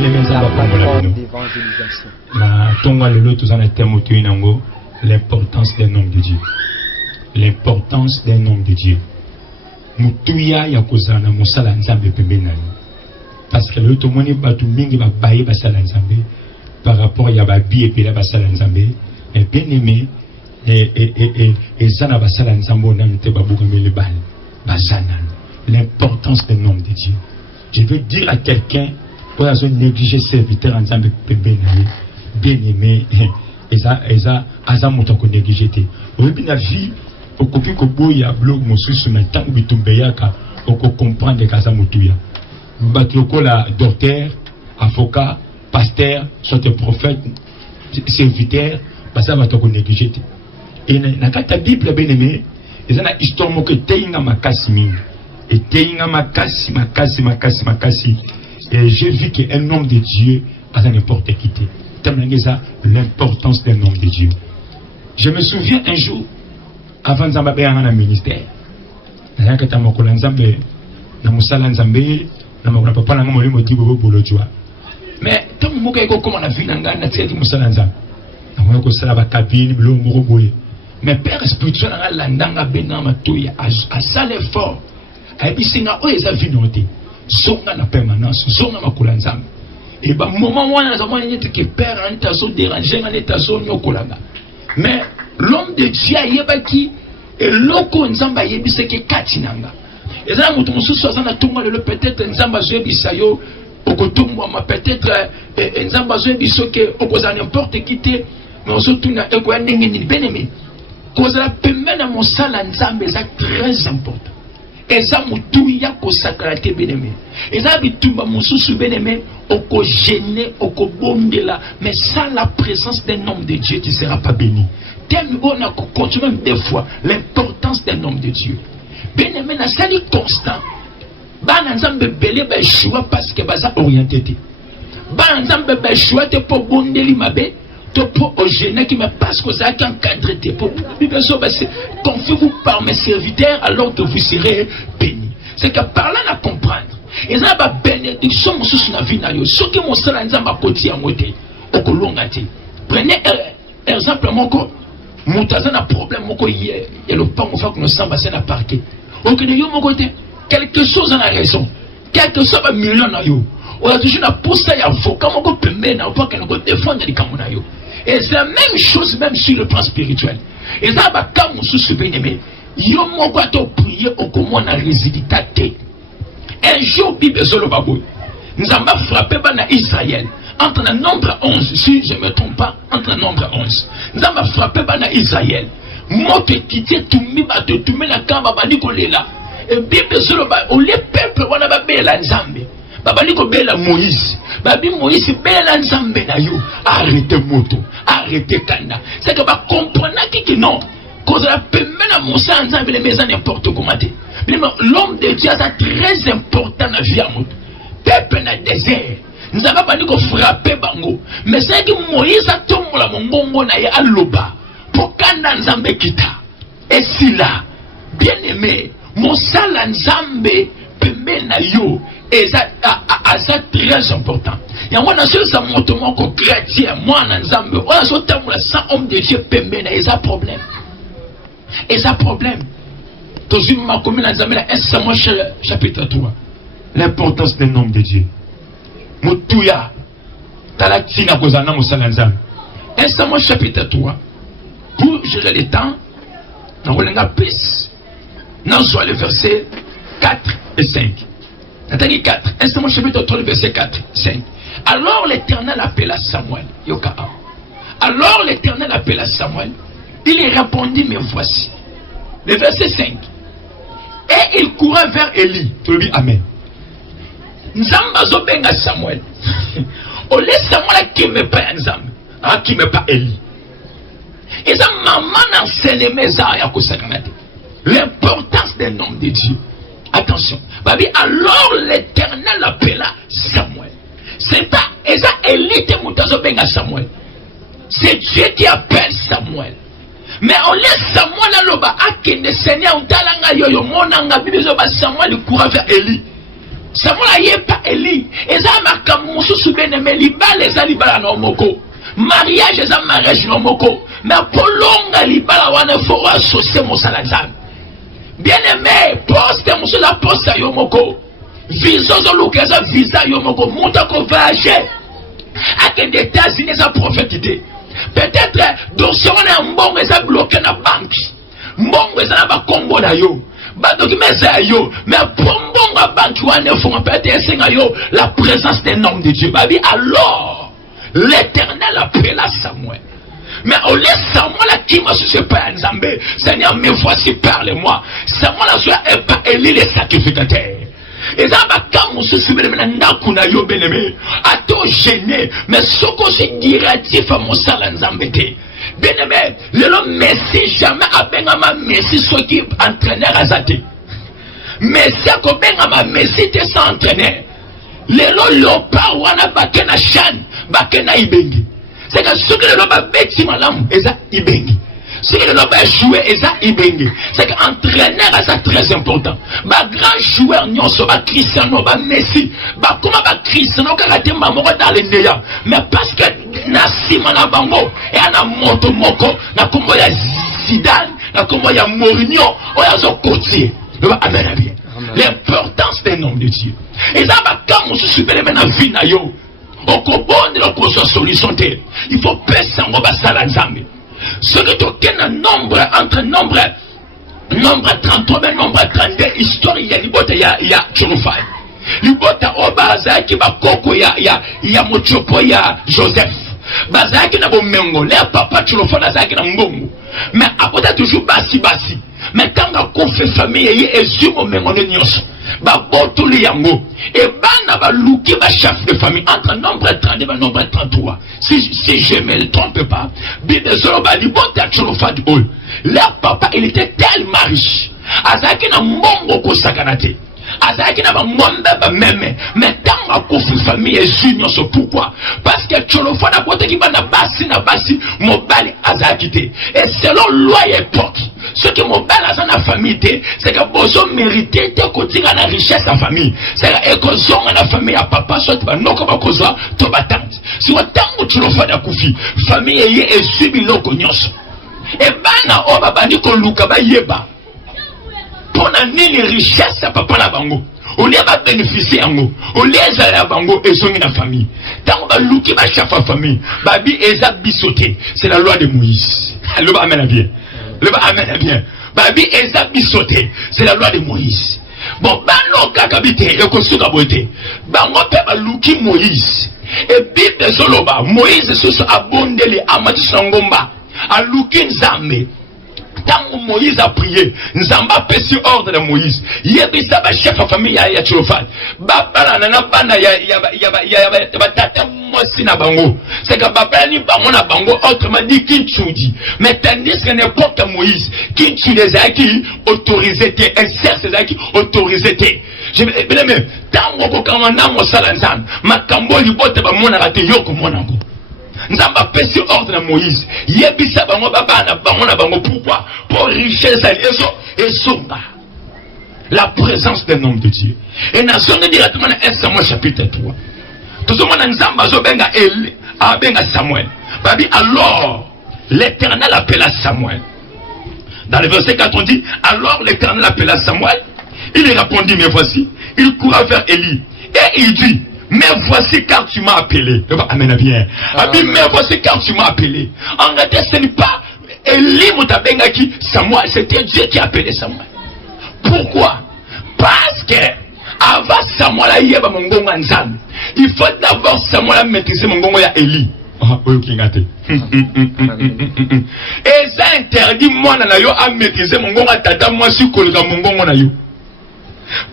plateforme d'évangélisation. L'importance d'un homme de Dieu. L'importance d'un homme de Dieu. Mutuya ya kozana musala nzambe pembeni. Parce que l'autre monde batu mingi ba baye basala nzambe par rapport ya ba bi et puis la basala nzambe et bien aimé et zana basala nzambe na mte babuka mele bal bazana. L'importance d'un homme de Dieu. Je veux dire à quelqu'un pour négliger serviteur nzambe pembeni bien aimé eza azamuta ko négliger te. Obi na vie okoki ko boya blog mosusu na tango bitumbeyaka oko comprendre kaza mutuya. Batoko la docteur, avocat, pasteur, soit prophète, serviteur, basa batoko négliger te. Et na kata Bible bien aimé, eza na histoire moko teinga makasi mingi. Et teinga makasi. Et j'ai vu qu'un homme de Dieu a n'importe qui te. L'importance d'un homme de Dieu. Je me souviens un jour, avant Nzamba be un ministère, mais tant comme on a vu mais père spirituel a ça l'effort. Et puis c'est na oyo vu noté. Zonga na permanence, zonga makula nzambe. Et bah moment où on a demandé que père en état so dérangé en état so nyokolanga. Mais l'homme de Dieu yebaki et loko nzamba yebise ke katinanga. Et ça mutu mususu azana tonga le peut-être nzamba zo yebisa yo okotumwa ma peut-être nzamba zo yebiso ke okoza n'importe qui te mais on se tourne et quoi ndenge ni bien-aimé. Cause la pemena mosala nzambe c'est très important. Et ça mutuya ko sakrate bien-aimé. Et ça bitumba mususu bien-aimé oko gêner, oko bondela, mais sans la présence d'un homme de Dieu, tu ne seras pas béni. On a continué des fois l'importance d'un homme de Dieu. Bien-aimé, na sali constant. Ba nzambe belé ba choix parce que baza orienté. Ba nzambe ba choix te pour bondeli mabe, te pour gêner qui me parce que ça qui encadré te pour confiez-vous par mes serviteurs alors que vous serez bénis. C'est que par là na comprendre. Et ça va bénédiction sous la vie na yo. Ce qui monsala nzamba koti ya moté okolonga te. Prenez exemple moko mutaza na problème moko hier et le pas mon fa que nous samba c'est na parquet. OK de yo moko te quelque chose en a raison. Quelque chose va million na yo. On a toujours na posta ya avocat moko pembe na pas que nous défendre les kamuna yo. Et c'est la même chose même sur le plan spirituel. Et ça va comme sous bien-aimé. Yo moko to prier au comment na résultat te. Un jour, Bible Zolo Baboui, nous avons frappé dans Israël. Entre le nombre 11, si je ne me trompe pas, entre le nombre 11, nous avons frappé dans Israël. Moi, tu quitté tout le monde, tu mets la cama, Nicolas. Et Bible Zolo Baboui, les peuples, on a babé la Nzambe. Babaniko bela Moïse. Babi Moïse bela Nzambe na yo. Arrêtez moto, arrêtez kanda. C'est que va comprendre qui non. Cause la pemena Moussa Nzambe les maisons n'importe comment. L'homme de Dieu est très important dans la vie à moi. Peuple dans le désert. Nous n'avons pas dit qu'on frappait Bango. Mais c'est que Moïse a tombé la mongongo na ya aloba. Pour kanda Nzambe kita. Et si là, bien aimé, mon sala Nzambe pembe na yo. Et ça c'est très important. Il y a un seul ça montre moi qu'on chrétien, moi en Nzambe. On a ce temps où 100 hommes de Dieu pembe na et ça problème. Et ça problème. Toujours ma commune à Nzambe, 1 Samuel chapitre 3. L'importance d'un homme de Dieu. Mutuya. Talatina kozana musala Nzambe. 1 Samuel chapitre 3. Pour gérer le temps, nous allons plus. Nous sommes le verset 4 et 5. C'est-à-dire 4. 1 Samuel chapitre 3, verset 4, 5. Alors l'Éternel appela Samuel. Yokaa. Alors l'Éternel appela Samuel. Il lui répondit, mais voici. Le verset 5. Et il courait vers Élie. Tu lui dis Amen. Nzamba zobenga Samuel. On laisse Samuel qui me pas Nzamba. Qui me pas Élie. Et ça maman enseigne mes arts. L'importance d'un homme de Dieu. Attention. Babi, alors l'Éternel appela Samuel. C'est pas. Et ça Élie te moutazo benga Samuel. C'est Dieu qui appelle Samuel. Mais on laisse Samuel à l'oba. Akende Seigneur, on talanga yoyo monanga bibezo ba Samuel coura vers Élie. Samuel aye pas Eli. Eza makambo mususu bien-aimé libala eza libala na moko. Mariage eza mariage na moko. Mais polonga libala wana faut associer mosala nzambe. Bien-aimé, poste mususu la poste yo moko. Visa zo lukeza visa yo moko monta ko voyager. Akende États-Unis eza prophétité. Peut-être dossier wana mbongo eza bloqué na banque. Mbongo eza na ba kombo na yo. Ba document za yo, mais pour mbongo banque wana faut peut-être yo la présence d'un homme de Dieu. Babi alors l'Éternel appela Samuel. Mais on laisse Samuel qui m'a sur pas Nzambe. Seigneur, me voici, parle-moi. Samuel a soit pas Élie les sacrificateurs. Et ça va quand on se souvient de n'a yo bien-aimé. A tout gêné, mais ce qu'on se directif à mon salan Nzambe. Bien-aimé, le Messie jamais a bengama Messie soit qui entraîneur à zate. Messie a bengama Messie te sans entraîneur. Le léopard wana bakena chan, bakena ibengi. C'est que ce que le loba beti malam, eza ibengi. Ce que le loba jouer, eza ibengi. C'est que entraîneur, c'est très important. Ba grand joueur, nyonso, ba Cristiano, ba Messi, ba comment ba Cristiano, karate mamoro dans les néa. Mais parce que nasima na bango, et ana moto moko, na kombo ya Zidane, na kombo ya Mourinho, oya zo côtier. Amen à bien. L'importance des noms de Dieu. Et ça va quand on se souvient de la vie na yo. Au combat de la solution, il faut passer en bas à l'ensemble. Ce que tu as un nombre entre nombre 33 et nombre 32, histoire, il y a l'ibota, il y a Tchouroufai. L'ibota, au baza, qui va koko, il y a Mochopo, il y a Joseph. Baza, qui n'a pas mengo, les papa Tchouroufai, baza, qui n'a mbongo. Mais après, toujours basi. Mais quand on a fait famille, il y a un mengo de nyos. Babotuli yango et bana ba luki ba chef de famille entre nombre 30 et nombre 33 si je me trompe pas Bible solo ba di bota Tchouroufai ol leur papa il était tellement riche azaki na mbongo ko sakanate azaki na ba mwamba ba meme mais tant a kofi famille et junior so pourquoi parce que Tchouroufai na kote ki bana basi mobali azaki te et selon loi et époque ce que mon bel à la famille, c'est que besoin mérité de côté la richesse de la famille. C'est la éclosion à la famille à papa, soit non comme à cause de ta tante. Si on t'a tu le fais de koufi, famille est subi l'ocognos. Et bana o babani ko luka ba yeba. Pour la nini richesse à papa la bango. On lieu va bénéficier en haut. On lieu à la bango et son la famille. Tant on va louki ba chef à famille. Babi ezak bisoté. C'est la loi de Moïse. Le ba amène bien. Le bas amène bien. Babi Eza bisoté. C'est la loi de Moïse. Bon, bano kakabité, et kosuka boité. Bango peba luki Moïse. Et Bible Zoloba, Moïse se abonde les amati sangomba. A luki nzambe. Tant Moïse a prié, Nzamba pesi ordre de Moïse. Yebisa ba chef de famille ya Tchouroufai. Baba na bana ya tata mosi na bango. C'est que baba ni bango na bango autrement dit Kinchudi. Mais tandis que n'importe Moïse, Kinchudi ezaki autorisé te, exerce ezaki autorisé te. Je bien même tant ko kamana mo salanzan, makambo libote ba mona rate yoko monango. Nzamba pesi ordre à Moïse. Yebisa bango baba na bango pourquoi? Pour richesse et somba. La présence d'un homme de Dieu. Et nous sommes directement dans 1 Samuel chapitre 3. Tout le monde Nzamba zo benga Eli, a benga Samuel. Babi alors l'Éternel appela Samuel. Dans le verset 4 on dit alors l'Éternel appela Samuel. Il répondit mais voici, il courra vers Eli et il dit mais voici quand tu m'as appelé. Amen bien. Mais voici quand tu m'as appelé. En réalité, ce n'est pas Eli Moutabengaki Samuel, c'était Dieu qui a appelé Samuel. Pourquoi? Parce que avant Samuel a yeba mongongo nzambe. Il faut d'abord Samuel a maîtriser mongongo ya Eli. Et ça interdit moi na yo à maîtriser mongongo tata moi si kolga mongongo na yo.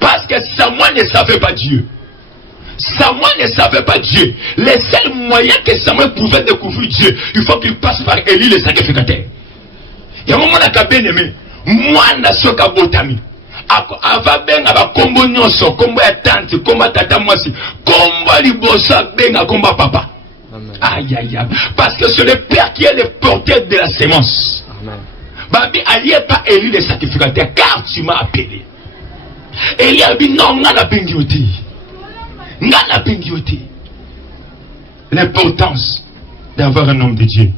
Parce que Samuel ne savait pas Dieu. Samuel ne savait pas Dieu. Le seul moyen que Samuel pouvait découvrir Dieu, il faut qu'il passe par Élie le sacrificateur. Il y a un moment où bien aimé. Moi, je suis botami. Ava benga ba kombo nyonso, kombo ya tante, kombo tata mwasi, kombo libosa benga kombo papa. Aïe aïe aïe. Parce que c'est le Père qui est le porteur de la sémence. Babi allié pas Élie le sacrificateur, car tu m'as appelé. Élie a dit non, on a bengi oti. Ngana bengiote. L'importance d'avoir un homme de Dieu.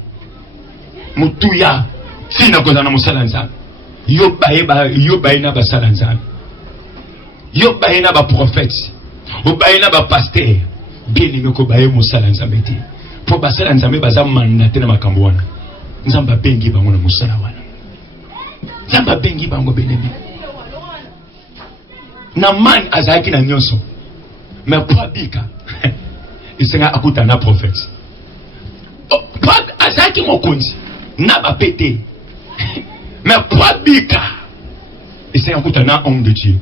Mutuya, si na kozana musala nzambe. Yo baye na basala nzambe. Yo baye na ba prophète. Yo baye na ba pasteur. Bien aimé ko baye musala nzambe te. Po basala nzambe baza mandaté na makambo wana. Nzamba bengi bango na musala wana. Nzamba bengi bango benemi. Na man azaki na nyonso. Mais pas bika. Il sera akuta na prophète. Pas azaki mokonzi. Na ba pété. Mais pas bika. Il sera akuta na homme de Dieu.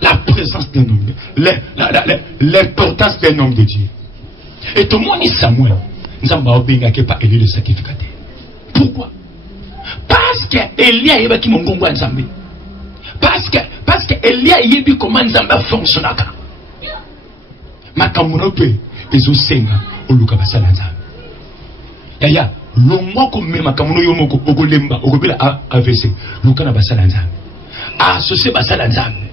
La présence d'un homme. L'importance d'un homme de Dieu. Et tout le monde est Samuel. Nzamba obenga ke pas Élie le sacrificateur. Pourquoi? Parce que Élie a yeba ki mongongo nzambe. Parce que Élie a yebi comment nzamba fonctionnaka. Makambo pe ezosenga oluka basala nzambe. Yaya lomoko me makambo yo moko okolemba okobela AVC luka na basala nzambe. Associé basala nzambe.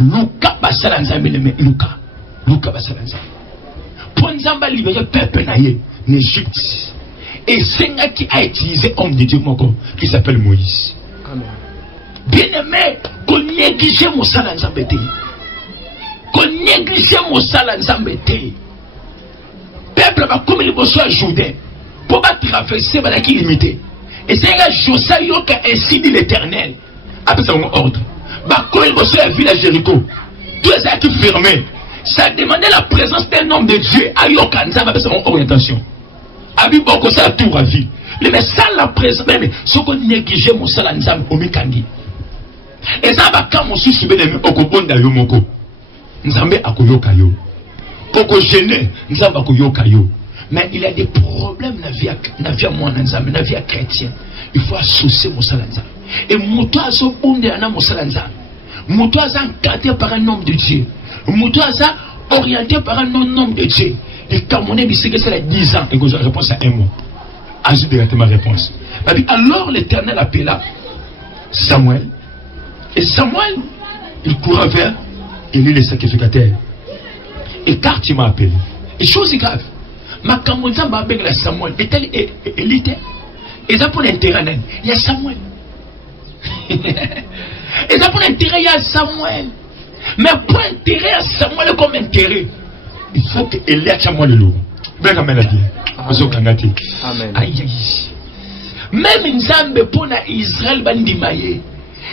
Luka basala nzambe le Luka basala nzambe. Pour nzamba libérer peuple naïe en Égypte. Et c'est là qui a utilisé homme de Dieu moko qui s'appelle Moïse. Amen. Bien-aimé, qu'on néglige mon sala nzambe te. Qu'on néglige mon sala nzambe te. Peuple va comme les besoins Jourdain pour pas traverser par la qui limité. Et c'est là Josia yoka ainsi dit l'Éternel. Après son ordre. Bah comme les besoins la ville à Jéricho. Tout ça qui fermé. Ça demandait la présence d'un homme de Dieu à yoka nzambe avec son orientation. Abi boko ça tout à vie. Mais ça la présence même ce qu'on néglige mon sala nzambe omikangi. Et ça va quand mon souci benemi okobonda yo moko. Nzambe akoyoka yo. Koko gêné nzambe akoyoka yo. Mais il y a des problèmes na vie moi nzambe na vie chrétien. Il faut associer mon sala nzambe. Et moto azo bonde na mon sala nzambe. Moto azo encadré par un homme de Dieu. Moto azo orienté par un homme de Dieu. Et quand mon ami c'est que c'est 10 ans et que je réponds à un mois. Ajoute directement ma réponse. Alors l'Éternel appela Samuel. Et Samuel, il courra vers Élie le sacrificateur. Et car tu m'as appelé. Et chose grave. Ma camonza m'a appelé la Samuel. Et tel Élie. Et ça pour l'intérêt, il y a Samuel. Et ça pour l'intérêt, il y a Samuel. Mais pour intérêt à Samuel comme intérêt, il faut que Élie a Samuel le loup. Bien comme elle a dit. Amen. Aïe aïe. Même Nzambe pour Israël bandimaye.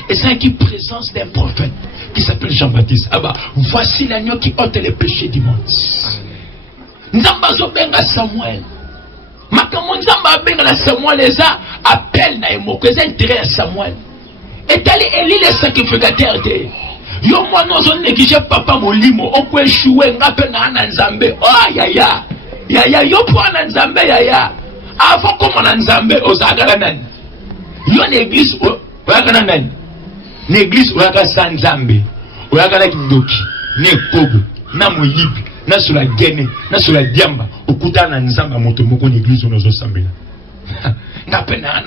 Et c'est qui présence d'un prophète qui s'appelle Jean-Baptiste. Ah bah, voici l'agneau qui ôte les péchés du monde. Nzamba zo benga Samuel. Makamo Nzamba benga la Samuel les a appelle na emoko les intérêt à Samuel. Et tel Élie le sacrificateur de. Yo moi non zone négligé papa molimo okwe échoué ngape na Nzambe. Oh yaya. Yaya yo pour na Nzambe yaya. Avant comme na Nzambe ozagala nani. Yo l'église oyagala nani. L'église oyaka sa Nzambe. Oyagala kindoki. Ne kobo. Na moyibi. Na sur la gene. Na sur la diamba. Okuta na Nzamba moto moko l'église onozo sambela. Ngape na